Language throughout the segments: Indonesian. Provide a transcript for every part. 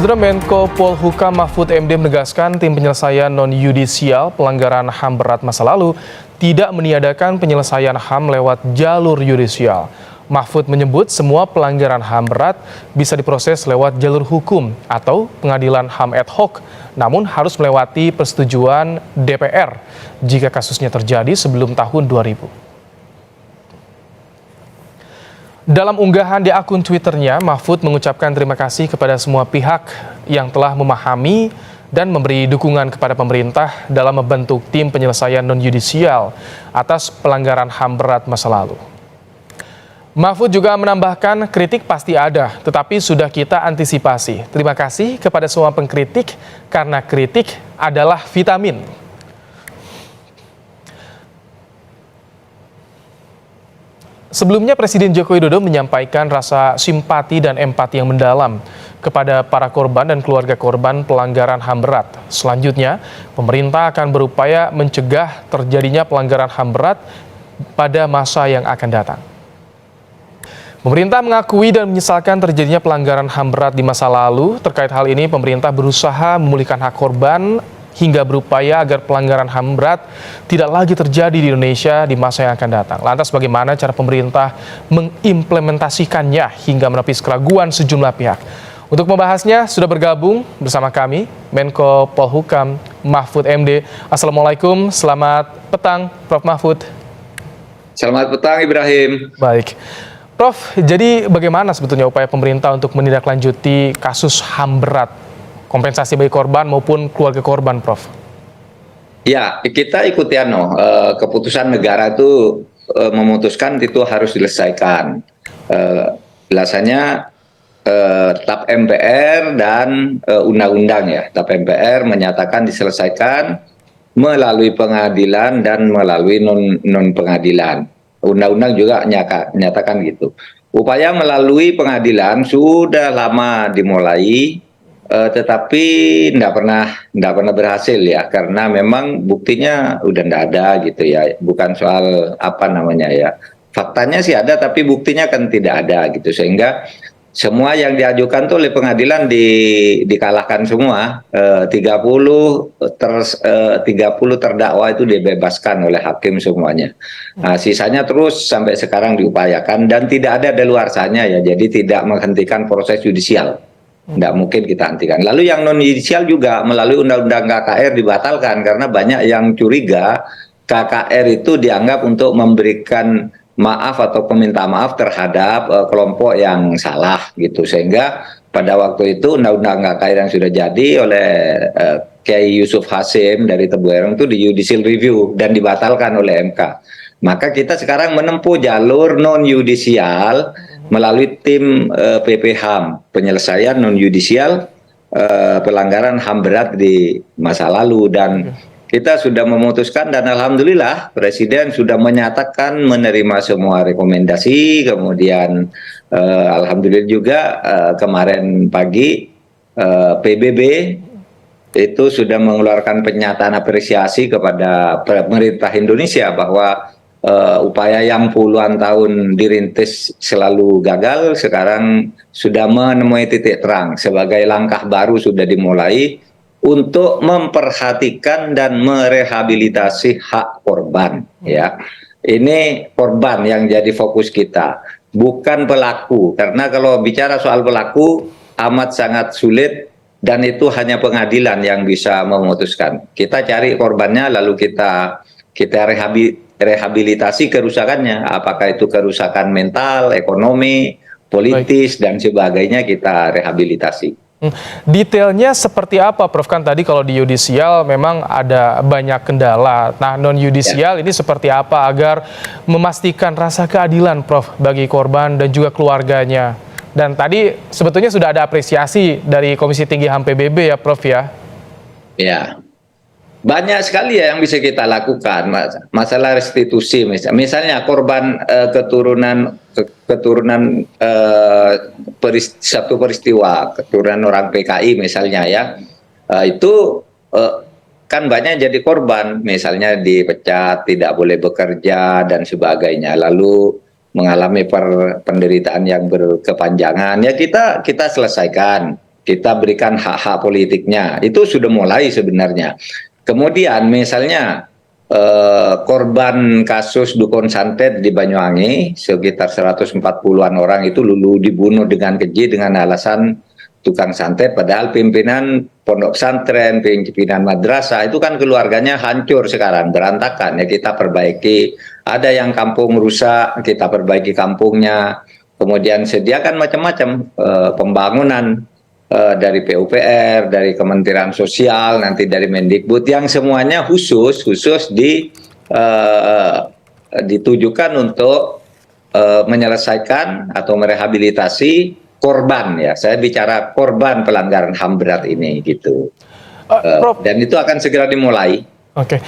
Saudara Menko Polhukam Mahfud MD menegaskan tim penyelesaian non-yudisial pelanggaran HAM berat masa lalu tidak meniadakan penyelesaian HAM lewat jalur yudisial. Mahfud menyebut semua pelanggaran HAM berat bisa diproses lewat jalur hukum atau pengadilan HAM ad hoc, namun harus melewati persetujuan DPR jika kasusnya terjadi sebelum tahun 2000. Dalam unggahan di akun Twitternya, Mahfud mengucapkan terima kasih kepada semua pihak yang telah memahami dan memberi dukungan kepada pemerintah dalam membentuk tim penyelesaian non-yudisial atas pelanggaran HAM berat masa lalu. Mahfud juga menambahkan kritik pasti ada, tetapi sudah kita antisipasi. Terima kasih kepada semua pengkritik karena kritik adalah vitamin. Sebelumnya Presiden Joko Widodo menyampaikan rasa simpati dan empati yang mendalam kepada para korban dan keluarga korban pelanggaran HAM berat. Selanjutnya, pemerintah akan berupaya mencegah terjadinya pelanggaran HAM berat pada masa yang akan datang. Pemerintah mengakui dan menyesalkan terjadinya pelanggaran HAM berat di masa lalu. Terkait hal ini, pemerintah berusaha memulihkan hak korban hingga berupaya agar pelanggaran HAM berat tidak lagi terjadi di Indonesia di masa yang akan datang. Lantas bagaimana cara pemerintah mengimplementasikannya hingga menepis keraguan sejumlah pihak? Untuk membahasnya sudah bergabung bersama kami Menko Polhukam Mahfud MD. Assalamualaikum, selamat petang Prof. Mahfud. Selamat petang Ibrahim. Baik. Prof, jadi bagaimana sebetulnya upaya pemerintah untuk menindaklanjuti kasus HAM berat? Kompensasi bagi korban maupun keluarga korban, Prof? Ya, kita ikuti keputusan negara itu memutuskan itu harus diselesaikan. Biasanya TAP MPR dan undang-undang ya. TAP MPR menyatakan diselesaikan melalui pengadilan dan melalui non pengadilan. Undang-undang juga menyatakan gitu. Upaya melalui pengadilan sudah lama dimulai. Tetapi tidak pernah berhasil ya, karena memang buktinya udah tidak ada gitu ya, bukan soal faktanya sih ada tapi buktinya kan tidak ada gitu, sehingga semua yang diajukan tuh oleh pengadilan dikalahkan semua. 30 terdakwa itu dibebaskan oleh hakim semuanya. Nah, sisanya terus sampai sekarang diupayakan dan tidak ada daluarsanya ya, jadi tidak menghentikan proses yudisial. Tidak mungkin kita hentikan. Lalu yang non-yudisial juga melalui undang-undang KKR dibatalkan karena banyak yang curiga KKR itu dianggap untuk memberikan maaf atau meminta maaf terhadap kelompok yang salah gitu, sehingga pada waktu itu undang-undang KKR yang sudah jadi oleh Kiai Yusuf Hasyim dari Tebu Ireng itu di judicial review dan dibatalkan oleh MK. Maka kita sekarang menempuh jalur non-yudisial melalui tim PPHAM, penyelesaian non-yudisial pelanggaran HAM berat di masa lalu, dan kita sudah memutuskan dan alhamdulillah Presiden sudah menyatakan menerima semua rekomendasi. Kemudian alhamdulillah juga kemarin pagi PBB itu sudah mengeluarkan pernyataan apresiasi kepada pemerintah Indonesia bahwa upaya yang puluhan tahun dirintis selalu gagal, sekarang sudah menemui titik terang. Sebagai langkah baru sudah dimulai untuk memperhatikan dan merehabilitasi hak korban. Ya, ini korban yang jadi fokus kita, bukan pelaku. Karena kalau bicara soal pelaku amat sangat sulit dan itu hanya pengadilan yang bisa memutuskan. Kita cari korbannya lalu kita rehabilitasi kerusakannya, apakah itu kerusakan mental, ekonomi, politis, dan sebagainya kita rehabilitasi. Detailnya seperti apa, Prof? Kan tadi kalau di yudisial memang ada banyak kendala. Nah, non-yudisial ini seperti apa agar memastikan rasa keadilan, Prof, bagi korban dan juga keluarganya? Dan tadi sebetulnya sudah ada apresiasi dari Komisi Tinggi HAM PBB ya, Prof ya? Ya. Banyak sekali ya yang bisa kita lakukan, masalah restitusi misalnya korban keturunan satu peristiwa keturunan orang PKI misalnya ya, itu kan banyak jadi korban, misalnya dipecat, tidak boleh bekerja dan sebagainya, lalu mengalami penderitaan yang berkepanjangan ya, kita selesaikan. kita berikan hak-hak politiknya. Itu sudah mulai sebenarnya. Kemudian misalnya korban kasus dukun santet di Banyuwangi sekitar 140-an orang itu lulu dibunuh dengan keji dengan alasan tukang santet, padahal pimpinan pondok pesantren, pimpinan madrasah itu kan keluarganya hancur sekarang, berantakan ya, kita perbaiki. Ada yang kampung rusak, kita perbaiki kampungnya. Kemudian sediakan macam-macam pembangunan dari PUPR, dari Kementerian Sosial, nanti dari Mendikbud, yang semuanya khusus ditujukan untuk menyelesaikan atau merehabilitasi korban, ya. Saya bicara korban pelanggaran HAM berat ini gitu. Prof, Dan itu akan segera dimulai. oke.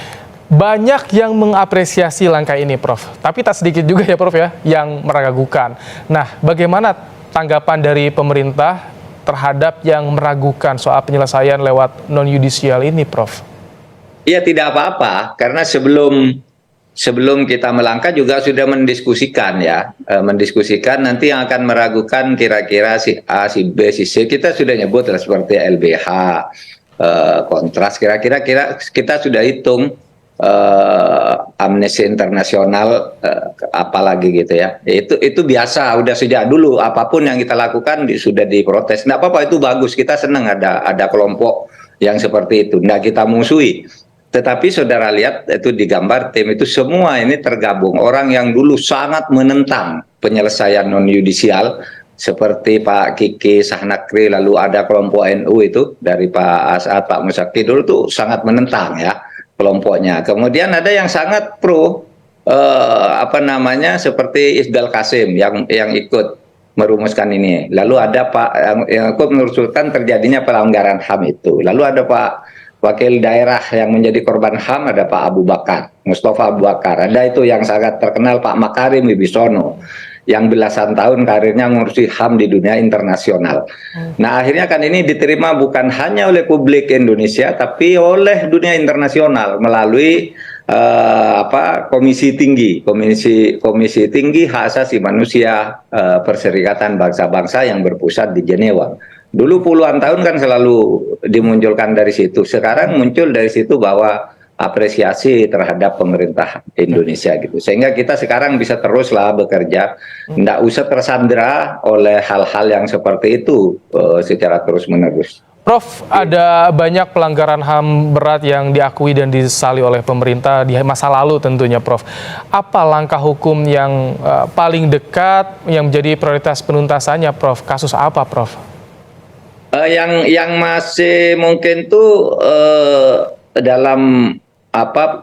Banyak yang mengapresiasi langkah ini, Prof. Tapi tak sedikit juga ya, Prof, ya, yang meragukan. Nah, bagaimana tanggapan dari pemerintah terhadap yang meragukan soal penyelesaian lewat non-yudisial ini, Prof? Iya, tidak apa-apa, karena sebelum kita melangkah juga sudah mendiskusikan, ya, mendiskusikan nanti yang akan meragukan kira-kira si A, si B, si C, kita sudah nyebut lah seperti LBH, kontras, kira-kira kita sudah hitung, Amnesty Internasional, apalagi gitu ya. Itu biasa, udah sejak dulu apapun yang kita lakukan sudah diprotes. Nggak apa-apa, itu bagus, kita senang ada kelompok yang seperti itu, nggak kita musuhi. Tetapi saudara lihat itu di gambar tim itu semua ini tergabung orang yang dulu sangat menentang penyelesaian non yudisial seperti Pak Kiki Sahnakri, lalu ada kelompok NU itu dari Pak As'ad, Pak Musaki, dulu tuh sangat menentang ya kelompoknya. Kemudian ada yang sangat pro, seperti Ifdal Kasim yang ikut merumuskan ini. Lalu ada Pak yang ikut menurutan terjadinya pelanggaran HAM itu. Lalu ada Pak Wakil daerah yang menjadi korban HAM, ada Pak Abu Bakar, Mustafa Abu Bakar. Ada itu yang sangat terkenal Pak Makarim Wibisono, yang belasan tahun karirnya ngurusi HAM di dunia internasional. Nah, akhirnya kan ini diterima bukan hanya oleh publik Indonesia, tapi oleh dunia internasional melalui Komisi Tinggi Hak Asasi Manusia, Perserikatan Bangsa-Bangsa yang berpusat di Jenewa. Dulu puluhan tahun kan selalu dimunculkan dari situ. Sekarang muncul dari situ bahwa apresiasi terhadap pemerintah Indonesia gitu. Sehingga kita sekarang bisa teruslah bekerja, nggak usah tersandera oleh hal-hal yang seperti itu secara terus-menerus. Prof, ada banyak pelanggaran HAM berat yang diakui dan disesali oleh pemerintah di masa lalu tentunya, Prof. Apa langkah hukum yang paling dekat yang menjadi prioritas penuntasannya, Prof? Kasus apa, Prof? Yang masih mungkin tuh dalam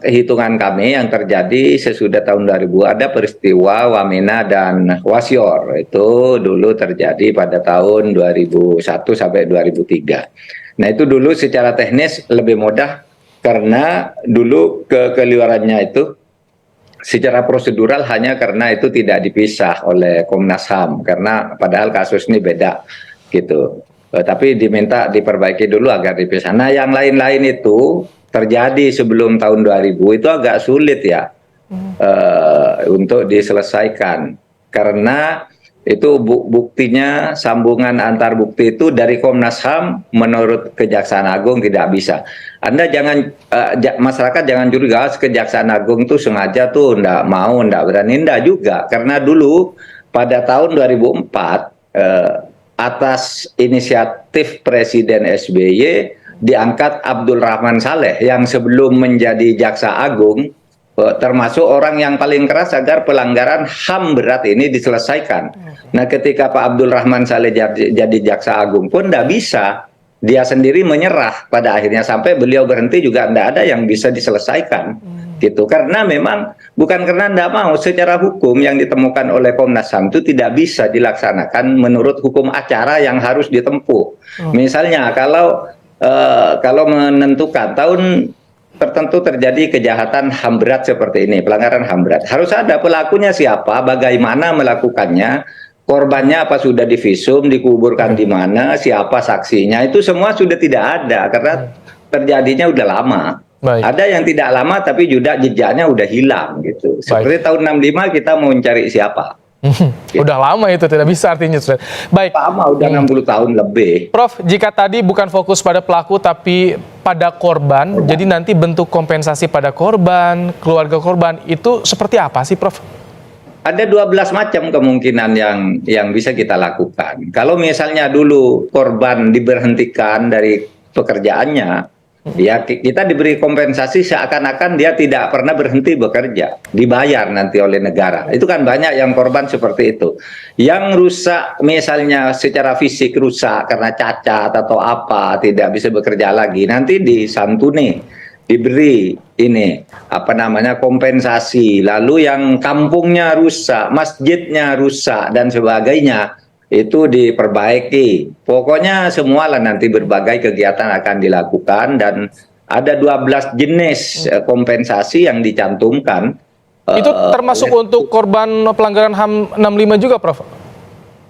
hitungan kami yang terjadi sesudah tahun 2000, ada peristiwa Wamena dan Wasior. Itu dulu terjadi pada tahun 2001 sampai 2003. Nah, itu dulu secara teknis lebih mudah karena dulu kekeliruannya itu secara prosedural hanya karena itu tidak dipisah oleh Komnas HAM, karena padahal kasus ini beda gitu. Tapi diminta diperbaiki dulu agar dipisah. Nah, yang lain-lain itu terjadi sebelum tahun 2000 itu agak sulit ya untuk diselesaikan. Karena itu buktinya, sambungan antar bukti itu dari Komnas HAM menurut Kejaksaan Agung tidak bisa. Anda jangan, masyarakat jangan curiga Kejaksaan Agung tuh sengaja tuh ndak mau, ndak berani, ndak juga. Karena dulu pada tahun 2004, atas inisiatif Presiden SBY diangkat Abdul Rahman Saleh yang sebelum menjadi Jaksa Agung termasuk orang yang paling keras agar pelanggaran HAM berat ini diselesaikan. Nah, ketika Pak Abdul Rahman Saleh jadi Jaksa Agung pun tidak bisa, dia sendiri menyerah pada akhirnya, sampai beliau berhenti juga tidak ada yang bisa diselesaikan. Gitu, karena memang bukan karena tidak mau, secara hukum yang ditemukan oleh Komnas HAM itu tidak bisa dilaksanakan menurut hukum acara yang harus ditempuh. Misalnya kalau menentukan tahun tertentu terjadi kejahatan HAM berat seperti ini, pelanggaran HAM berat, harus ada pelakunya siapa, bagaimana melakukannya, korbannya apa sudah divisum, dikuburkan di mana, siapa saksinya, itu semua sudah tidak ada karena terjadinya udah lama. Baik. Ada yang tidak lama tapi juga jejaknya udah hilang gitu. Seperti tahun 65 kita mau mencari siapa. Udah lama itu, tidak bisa artinya. Baik. Lama, udah 60 tahun lebih. Prof, jika tadi bukan fokus pada pelaku tapi pada korban, jadi nanti bentuk kompensasi pada korban, keluarga korban, itu seperti apa sih, Prof? Ada 12 macam kemungkinan yang bisa kita lakukan. Kalau misalnya dulu korban diberhentikan dari pekerjaannya, ya kita diberi kompensasi seakan-akan dia tidak pernah berhenti bekerja, dibayar nanti oleh negara. Itu kan banyak yang korban seperti itu. Yang rusak misalnya secara fisik rusak karena cacat atau apa, tidak bisa bekerja lagi, nanti disantuni, diberi ini apa namanya kompensasi. Lalu yang kampungnya rusak, masjidnya rusak dan sebagainya, itu diperbaiki. Pokoknya semualah nanti berbagai kegiatan akan dilakukan, dan ada 12 jenis kompensasi yang dicantumkan. Itu termasuk untuk korban pelanggaran HAM 65 juga, Prof?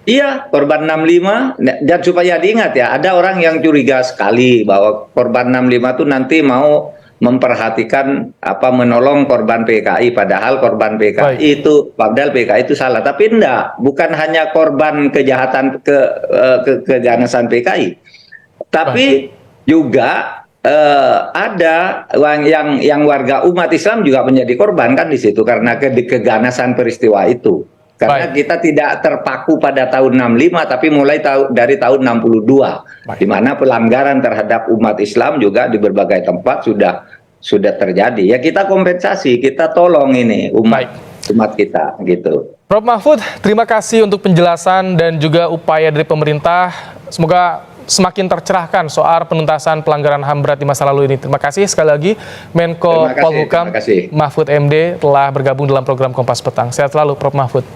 Iya, korban 65, dan supaya diingat ya, ada orang yang curiga sekali bahwa korban 65 itu nanti mau memperhatikan menolong korban PKI, padahal korban PKI itu, padahal PKI itu salah. Tapi enggak, bukan hanya korban kejahatan keganasan PKI, tapi juga ada yang warga umat Islam juga menjadi korban kan di situ karena keganasan peristiwa itu. Karena kita tidak terpaku pada tahun 65, tapi mulai dari tahun 62, di mana pelanggaran terhadap umat Islam juga di berbagai tempat sudah terjadi. Ya kita kompensasi, kita tolong ini umat kita gitu. Prof Mahfud, terima kasih untuk penjelasan dan juga upaya dari pemerintah. Semoga semakin tercerahkan soal penuntasan pelanggaran HAM berat di masa lalu ini. Terima kasih sekali lagi Menko Polhukam Mahfud MD telah bergabung dalam program Kompas Petang. Sehat selalu Prof Mahfud.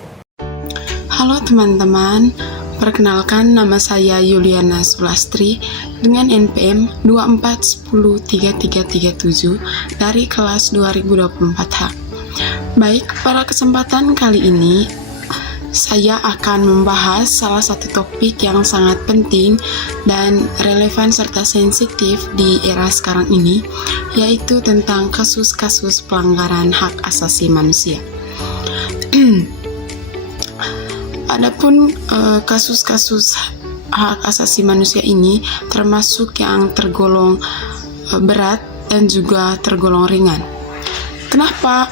Halo teman-teman, perkenalkan nama saya Yuliana Sulastri dengan NPM 24103337 dari kelas 2024H. Baik, pada kesempatan kali ini saya akan membahas salah satu topik yang sangat penting dan relevan serta sensitif di era sekarang ini, yaitu tentang kasus-kasus pelanggaran hak asasi manusia. Adapun kasus-kasus hak asasi manusia ini termasuk yang tergolong berat dan juga tergolong ringan. Kenapa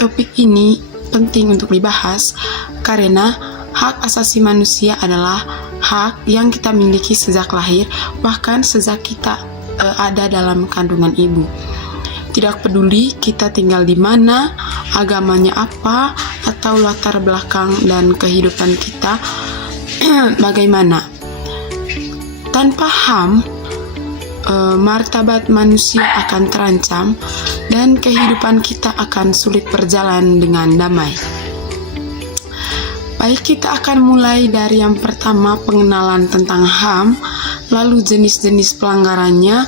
topik ini penting untuk dibahas? Karena hak asasi manusia adalah hak yang kita miliki sejak lahir, bahkan sejak kita ada dalam kandungan ibu. Tidak peduli kita tinggal di mana, agamanya apa, atau latar belakang dan kehidupan kita bagaimana. Tanpa HAM, martabat manusia akan terancam dan kehidupan kita akan sulit berjalan dengan damai. Baik, kita akan mulai dari yang pertama, pengenalan tentang HAM, lalu jenis-jenis pelanggarannya,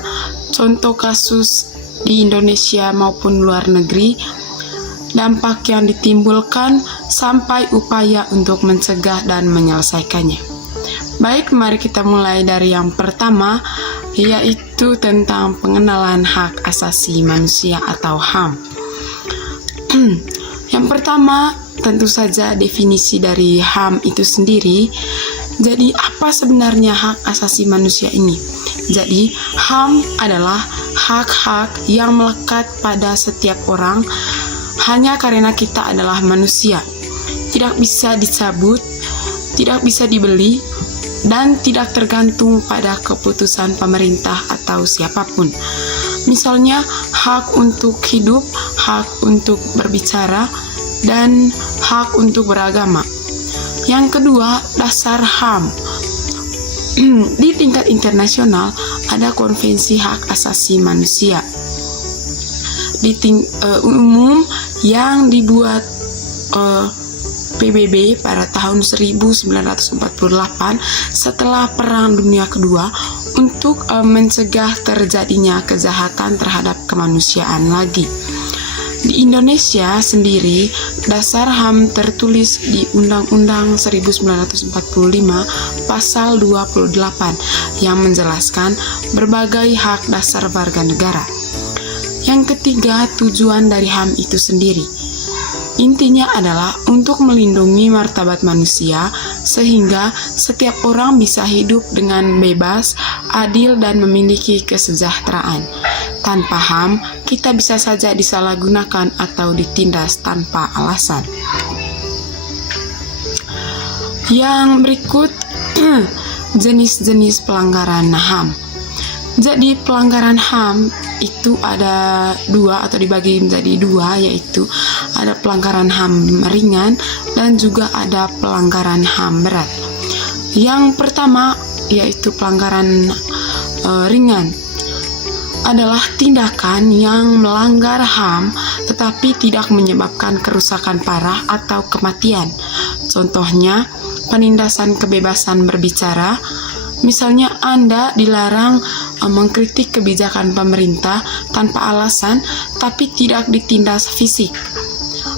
contoh kasus di Indonesia maupun luar negeri, dampak yang ditimbulkan, sampai upaya untuk mencegah dan menyelesaikannya. Baik, mari kita mulai dari yang pertama, yaitu tentang pengenalan hak asasi manusia atau HAM. Yang pertama, tentu saja definisi dari HAM itu sendiri. Jadi, apa sebenarnya hak asasi manusia ini? Jadi, HAM adalah hak-hak yang melekat pada setiap orang hanya karena kita adalah manusia. Tidak bisa dicabut, tidak bisa dibeli, dan tidak tergantung pada keputusan pemerintah atau siapapun. Misalnya, hak untuk hidup, hak untuk berbicara, dan hak untuk beragama. Yang kedua, dasar HAM. Di tingkat internasional ada konvensi hak asasi manusia di umum yang dibuat PBB pada tahun 1948 setelah Perang Dunia Kedua untuk mencegah terjadinya kejahatan terhadap kemanusiaan lagi. Di Indonesia sendiri, dasar HAM tertulis di Undang-Undang 1945 Pasal 28 yang menjelaskan berbagai hak dasar warga negara. Yang ketiga, tujuan dari HAM itu sendiri. Intinya adalah untuk melindungi martabat manusia sehingga setiap orang bisa hidup dengan bebas, adil, dan memiliki kesejahteraan. Tanpa HAM, kita bisa saja disalahgunakan atau ditindas tanpa alasan. Yang berikut, jenis-jenis pelanggaran HAM. Jadi pelanggaran HAM itu ada dua atau dibagi menjadi dua, yaitu ada pelanggaran HAM ringan dan juga ada pelanggaran HAM berat. Yang pertama yaitu pelanggaran ringan adalah tindakan yang melanggar HAM tetapi tidak menyebabkan kerusakan parah atau kematian. Contohnya, penindasan kebebasan berbicara. Misalnya Anda dilarang mengkritik kebijakan pemerintah tanpa alasan tapi tidak ditindas fisik,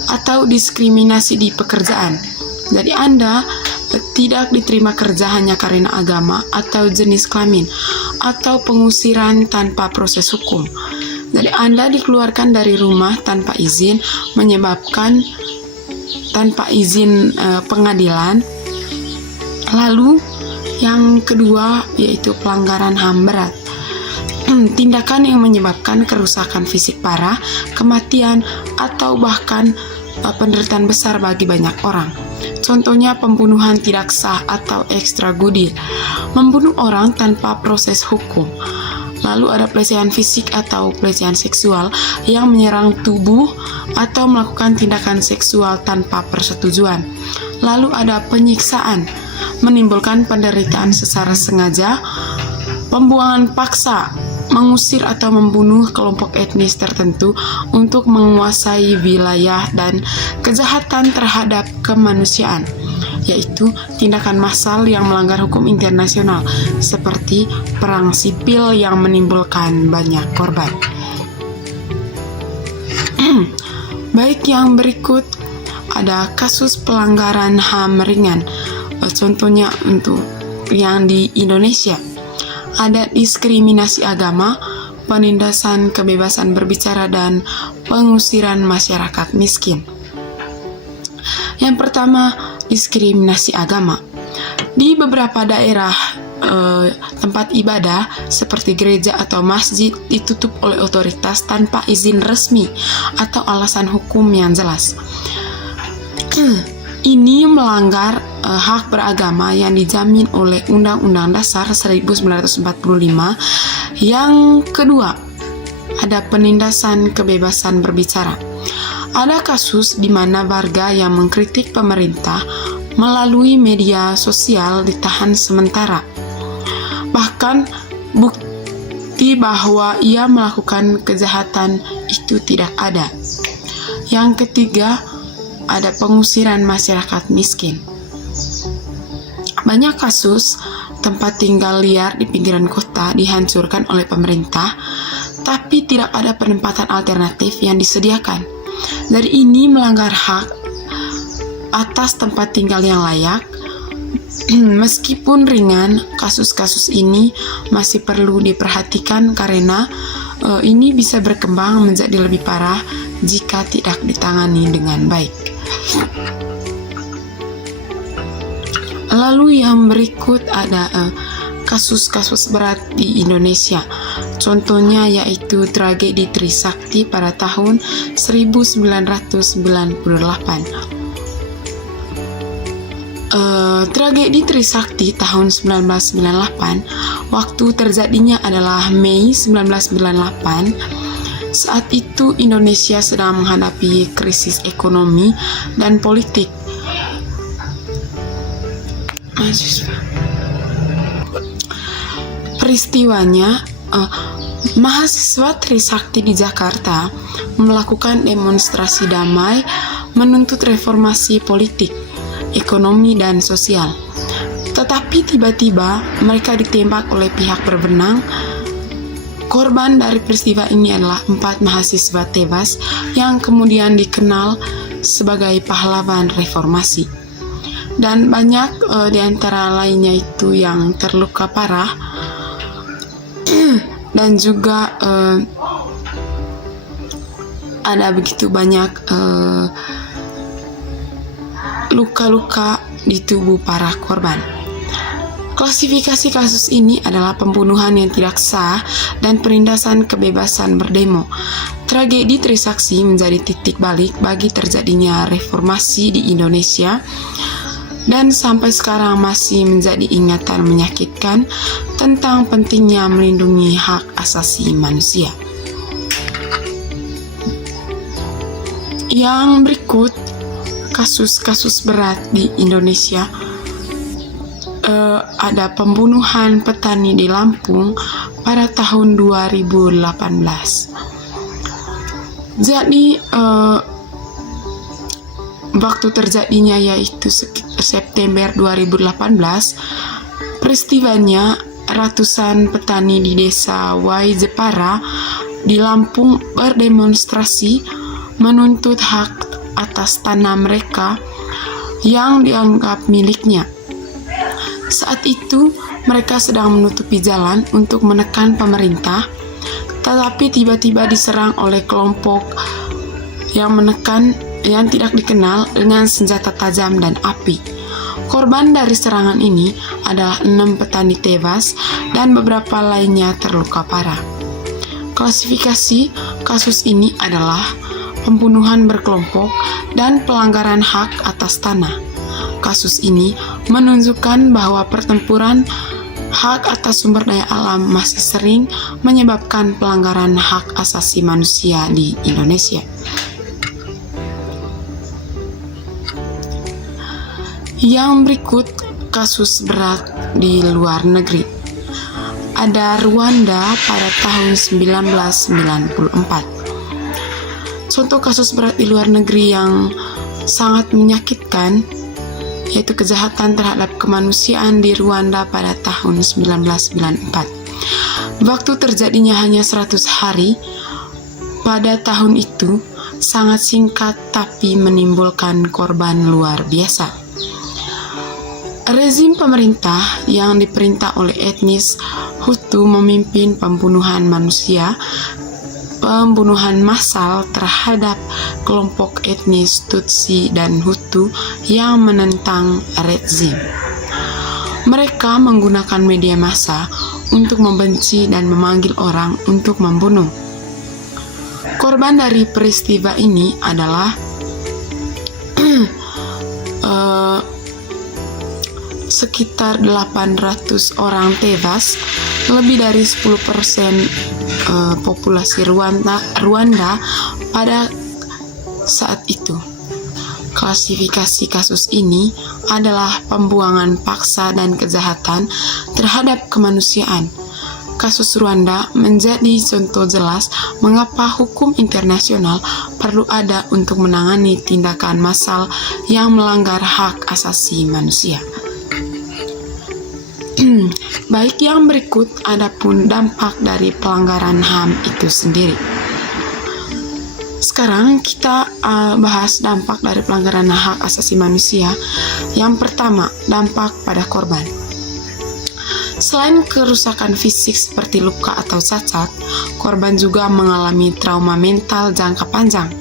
atau diskriminasi di pekerjaan. Jadi Anda tidak diterima kerja hanya karena agama atau jenis kelamin, atau pengusiran tanpa proses hukum. Jadi Anda dikeluarkan dari rumah tanpa izin menyebabkan tanpa izin pengadilan. Lalu yang kedua yaitu pelanggaran HAM berat. Tindakan yang menyebabkan kerusakan fisik parah, kematian, atau bahkan penderitaan besar bagi banyak orang. Contohnya pembunuhan tidak sah atau ekstrajudisial, membunuh orang tanpa proses hukum. Lalu ada pelecehan fisik atau pelecehan seksual yang menyerang tubuh atau melakukan tindakan seksual tanpa persetujuan. Lalu ada penyiksaan, menimbulkan penderitaan secara sengaja, pembuangan paksa, mengusir atau membunuh kelompok etnis tertentu untuk menguasai wilayah, dan kejahatan terhadap kemanusiaan, yaitu tindakan massal yang melanggar hukum internasional seperti perang sipil yang menimbulkan banyak korban. Baik, yang berikut ada kasus pelanggaran HAM ringan. Contohnya untuk yang di Indonesia ada diskriminasi agama, penindasan kebebasan berbicara, dan pengusiran masyarakat miskin. Yang pertama, diskriminasi agama. Di beberapa daerah tempat ibadah seperti gereja atau masjid ditutup oleh otoritas tanpa izin resmi atau alasan hukum yang jelas. Ini melanggar hak beragama yang dijamin oleh Undang-Undang Dasar 1945. Yang kedua, ada penindasan kebebasan berbicara. Ada kasus di mana warga yang mengkritik pemerintah melalui media sosial ditahan sementara. Bahkan bukti bahwa ia melakukan kejahatan itu tidak ada. Yang ketiga, ada pengusiran masyarakat miskin. Banyak kasus tempat tinggal liar di pinggiran kota dihancurkan oleh pemerintah, tapi tidak ada penempatan alternatif yang disediakan. Dari ini melanggar hak atas tempat tinggal yang layak. Meskipun ringan, kasus-kasus ini masih perlu diperhatikan karena ini bisa berkembang menjadi lebih parah jika tidak ditangani dengan baik. Lalu yang berikut ada kasus-kasus berat di Indonesia. Contohnya yaitu tragedi Trisakti pada tahun 1998. Tragedi Trisakti tahun 1998, waktu terjadinya adalah Mei 1998. Saat itu Indonesia sedang menghadapi krisis ekonomi dan politik. Peristiwanya, mahasiswa Trisakti di Jakarta melakukan demonstrasi damai menuntut reformasi politik, ekonomi, dan sosial. Tetapi tiba-tiba mereka ditembak oleh pihak berwenang. Korban dari peristiwa ini adalah 4 mahasiswa tewas yang kemudian dikenal sebagai pahlawan reformasi. Dan banyak di antara lainnya itu yang terluka parah dan juga ada begitu banyak luka-luka di tubuh para korban. Klasifikasi kasus ini adalah pembunuhan yang tidak sah dan penindasan kebebasan berdemo. Tragedi Trisakti menjadi titik balik bagi terjadinya reformasi di Indonesia dan sampai sekarang masih menjadi ingatan menyakitkan tentang pentingnya melindungi hak asasi manusia. Yang berikut kasus-kasus berat di Indonesia. Ada pembunuhan petani di Lampung pada tahun 2018. Jadi waktu terjadinya yaitu September 2018, peristiwanya ratusan petani di desa Wai Jepara di Lampung berdemonstrasi menuntut hak atas tanah mereka yang dianggap miliknya. Saat itu mereka sedang menutupi jalan untuk menekan pemerintah, tetapi tiba-tiba diserang oleh kelompok yang tidak dikenal dengan senjata tajam dan api. Korban dari serangan ini adalah 6 petani tewas dan beberapa lainnya terluka parah. Klasifikasi kasus ini adalah pembunuhan berkelompok dan pelanggaran hak atas tanah. Kasus ini menunjukkan bahwa pertempuran hak atas sumber daya alam masih sering menyebabkan pelanggaran hak asasi manusia di Indonesia. Yang berikut kasus berat di luar negeri. Ada Rwanda pada tahun 1994. Contoh kasus berat di luar negeri yang sangat menyakitkan yaitu kejahatan terhadap kemanusiaan di Rwanda pada tahun 1994. Waktu terjadinya hanya 100 hari, pada tahun itu sangat singkat tapi menimbulkan korban luar biasa. Rezim pemerintah yang diperintah oleh etnis Hutu memimpin pembunuhan massal terhadap kelompok etnis Tutsi dan Hutu yang menentang rezim. Mereka menggunakan media massa untuk membenci dan memanggil orang untuk membunuh. Korban dari peristiwa ini adalah sekitar 800 orang tewas, lebih dari 10% populasi Rwanda pada saat itu. Klasifikasi kasus ini adalah pembuangan paksa dan kejahatan terhadap kemanusiaan. Kasus Rwanda menjadi contoh jelas mengapa hukum internasional perlu ada untuk menangani tindakan massal yang melanggar hak asasi manusia. Baik, yang berikut adapun dampak dari pelanggaran HAM itu sendiri. Sekarang kita bahas dampak dari pelanggaran hak asasi manusia. Yang pertama, dampak pada korban. Selain kerusakan fisik seperti luka atau cacat, korban juga mengalami trauma mental jangka panjang,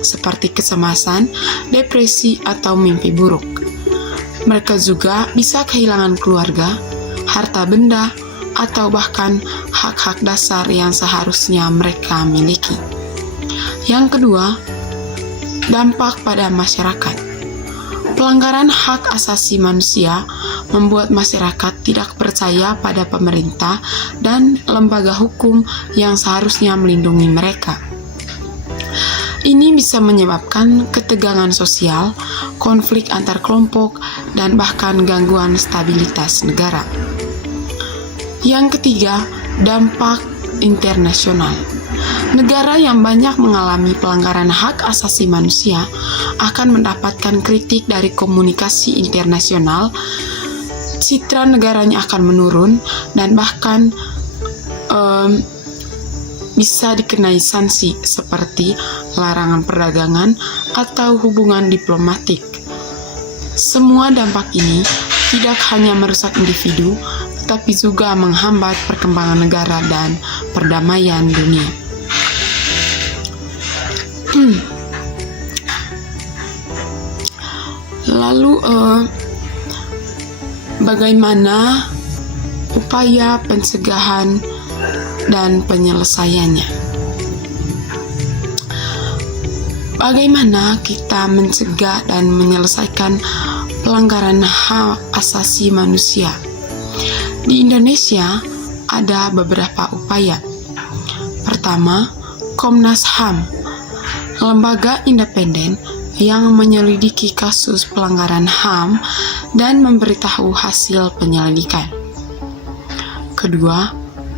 seperti kecemasan, depresi, atau mimpi buruk. Mereka juga bisa kehilangan keluarga, harta benda, atau bahkan hak-hak dasar yang seharusnya mereka miliki. Yang kedua, dampak pada masyarakat. Pelanggaran hak asasi manusia membuat masyarakat tidak percaya pada pemerintah dan lembaga hukum yang seharusnya melindungi mereka. Ini bisa menyebabkan ketegangan sosial, konflik antar kelompok, dan bahkan gangguan stabilitas negara. Yang ketiga, dampak internasional. Negara yang banyak mengalami pelanggaran hak asasi manusia akan mendapatkan kritik dari komunikasi internasional, citra negaranya akan menurun, dan bahkan bisa dikenai sanksi seperti larangan perdagangan atau hubungan diplomatik. Semua dampak ini tidak hanya merusak individu, tetapi juga menghambat perkembangan negara dan perdamaian dunia. Lalu bagaimana upaya pencegahan dan penyelesaiannya? Bagaimana kita mencegah dan menyelesaikan pelanggaran hak asasi manusia? Di Indonesia ada beberapa upaya. Pertama, Komnas HAM, lembaga independen yang menyelidiki kasus pelanggaran HAM dan memberitahu hasil penyelidikan. Kedua,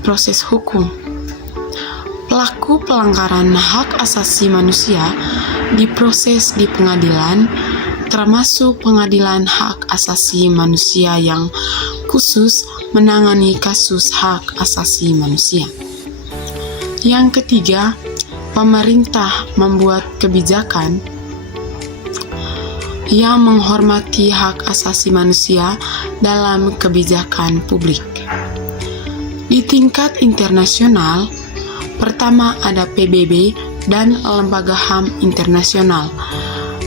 proses hukum. Pelaku pelanggaran hak asasi manusia diproses di pengadilan, termasuk Pengadilan Hak Asasi Manusia yang khusus menangani kasus hak asasi manusia. Yang ketiga, pemerintah membuat kebijakan yang menghormati hak asasi manusia dalam kebijakan publik. Di tingkat internasional, pertama ada PBB dan Lembaga HAM Internasional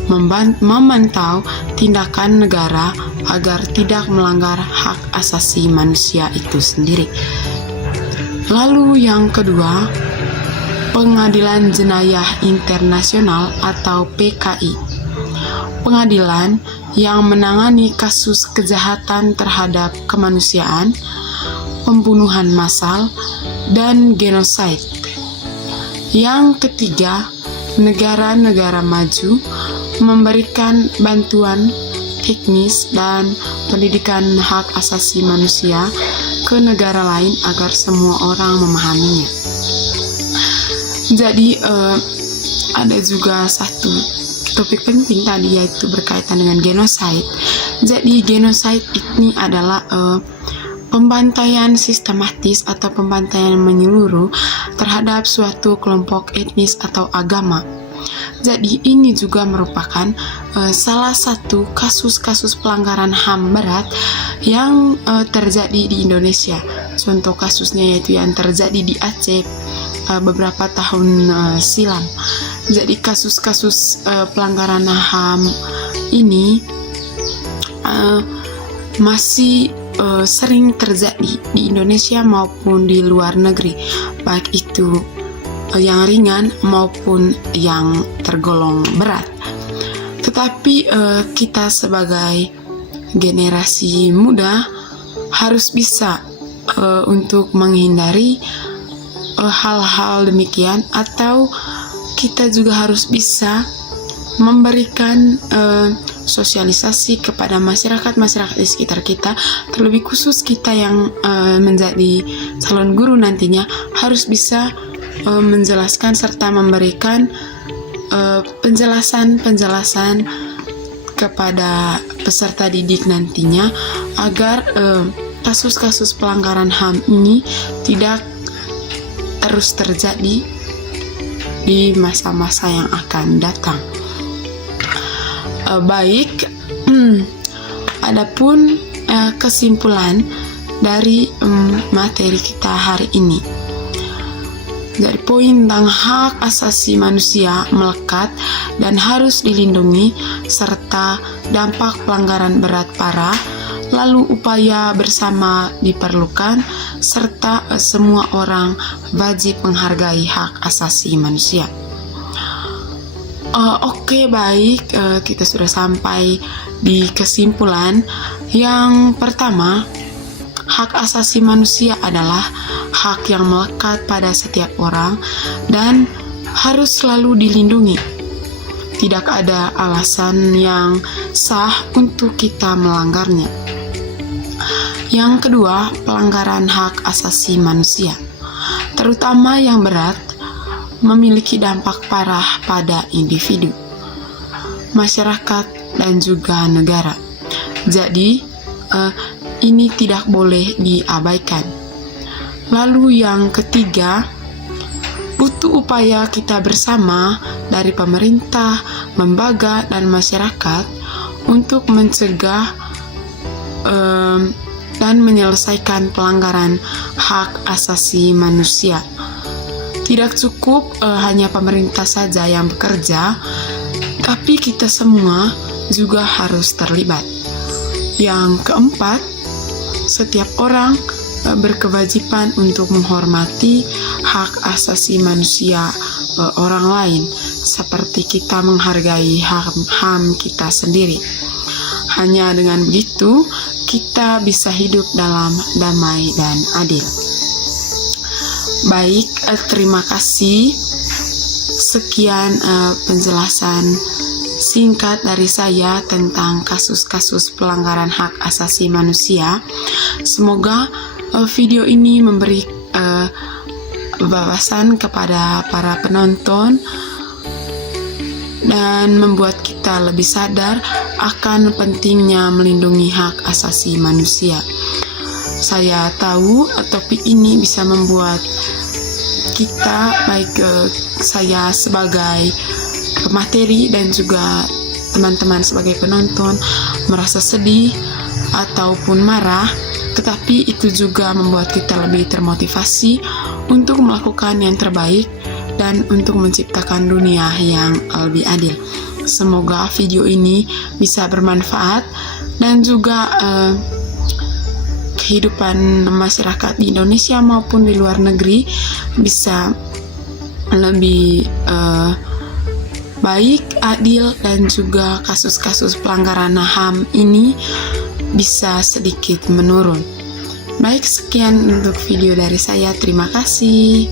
memantau tindakan negara agar tidak melanggar hak asasi manusia itu sendiri. Lalu yang kedua, Pengadilan Jenayah Internasional atau PKI, pengadilan yang menangani kasus kejahatan terhadap kemanusiaan, pembunuhan massal, dan genosida. Yang ketiga, negara-negara maju memberikan bantuan teknis dan pendidikan hak asasi manusia ke negara lain agar semua orang memahaminya. Jadi ada juga satu topik penting tadi, yaitu berkaitan dengan genosida. Jadi genosida ini adalah pembantaian sistematis atau pembantaian menyeluruh terhadap suatu kelompok etnis atau agama. Jadi ini juga merupakan salah satu kasus-kasus pelanggaran HAM berat yang terjadi di Indonesia. Contoh kasusnya yaitu yang terjadi di Aceh beberapa tahun silam. Jadi kasus-kasus pelanggaran HAM ini masih sering terjadi di Indonesia maupun di luar negeri, baik itu yang ringan maupun yang tergolong berat. Tetapi kita sebagai generasi muda harus bisa untuk menghindari hal-hal demikian, atau kita juga harus bisa memberikan sosialisasi kepada masyarakat di sekitar kita, terlebih khusus kita yang menjadi calon guru nantinya harus bisa menjelaskan serta memberikan penjelasan kepada peserta didik nantinya agar kasus-kasus pelanggaran HAM ini tidak terus terjadi di masa-masa yang akan datang. Baik, adapun kesimpulan dari materi kita hari ini. Dari poin tentang hak asasi manusia melekat dan harus dilindungi, serta dampak pelanggaran berat parah, lalu upaya bersama diperlukan, serta semua orang wajib menghargai hak asasi manusia. Oke, baik, kita sudah sampai di kesimpulan. Yang pertama, hak asasi manusia adalah hak yang melekat pada setiap orang dan harus selalu dilindungi. Tidak ada alasan yang sah untuk kita melanggarnya. Yang kedua, pelanggaran hak asasi manusia, terutama yang berat, memiliki dampak parah pada individu, masyarakat, dan juga negara. Jadi, ini tidak boleh diabaikan. Lalu yang ketiga, butuh upaya kita bersama dari pemerintah, lembaga, dan masyarakat untuk mencegah dan menyelesaikan pelanggaran hak asasi manusia. Tidak cukup hanya pemerintah saja yang bekerja, tapi kita semua juga harus terlibat. Yang keempat, setiap orang berkewajiban untuk menghormati hak asasi manusia orang lain, seperti kita menghargai HAM kita sendiri. Hanya dengan begitu, kita bisa hidup dalam damai dan adil. Baik, terima kasih. Sekian penjelasan singkat dari saya tentang kasus-kasus pelanggaran hak asasi manusia. Semoga video ini memberi wawasan kepada para penonton dan membuat kita lebih sadar akan pentingnya melindungi hak asasi manusia. Saya tahu topik ini bisa membuat kita, baik saya sebagai pemateri dan juga teman-teman sebagai penonton, merasa sedih ataupun marah, tetapi itu juga membuat kita lebih termotivasi untuk melakukan yang terbaik dan untuk menciptakan dunia yang lebih adil. Semoga video ini bisa bermanfaat dan juga kehidupan masyarakat di Indonesia maupun di luar negeri bisa lebih baik, adil, dan juga kasus-kasus pelanggaran HAM ini bisa sedikit menurun. Baik, sekian untuk video dari saya. Terima kasih.